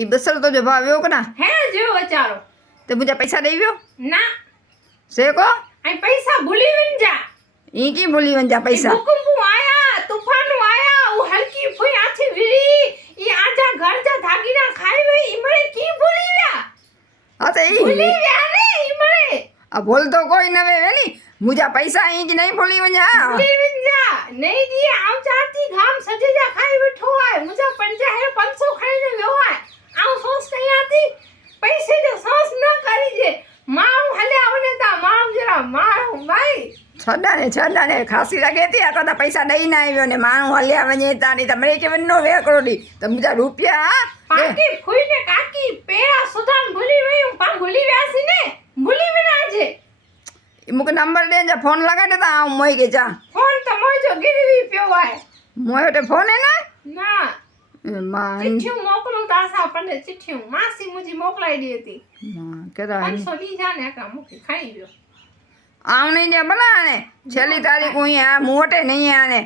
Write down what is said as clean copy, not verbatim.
ई बसर तो जो भाव यो कना है जो वीचारो ते मुझे पैसा दई वियो ना से को आई पैसा भूली वन जा ई की बोली वन जा पैसा भूकंप आया तूफान आया वो हल्की फुई आछी विरी ई आजा घर जा धागीना खाई वे ई मरे की भूली व्या हां तो भूली ई व्या ने ई मरे अब बोल तो कोई न वे नी मुझे पैसा ई की नहीं बोली वन जा भूली वन जा नहीं दी आव चाहती घाम सजे जा खाई बैठो है मुझे 50 है 500 खाई ने लो है आव सोच नहीं आती पैसे जो सोच न करी जे माऊ हले आवने ता माऊ जरा माऊ भाई छड़ा ने खासी लगे थी आ तो पैसा दई ना आव्यो ने माणू हल्या वने तानी तमरे के वनो वेकरो दी तो मुझे रुपया पाकी फुई ने काकी पेरा सुधान भूली वई पा भूली व्यासी ने भूली बिना जे मुके नंबर दे जा फोन लगा दे ता मोई के जा फोन तो मोय जो गिरवी पियो है मोय ते फोन है ना ना मां चिट्ठियों मोकलो दासा पने चिट्ठियों मासी मुजी मोकलाई दी थी मां केदा 500 दी जाने का मुके खाई गयो आव नहीं जा भला ने छेली तारीख हुई आ मोटे नहीं आने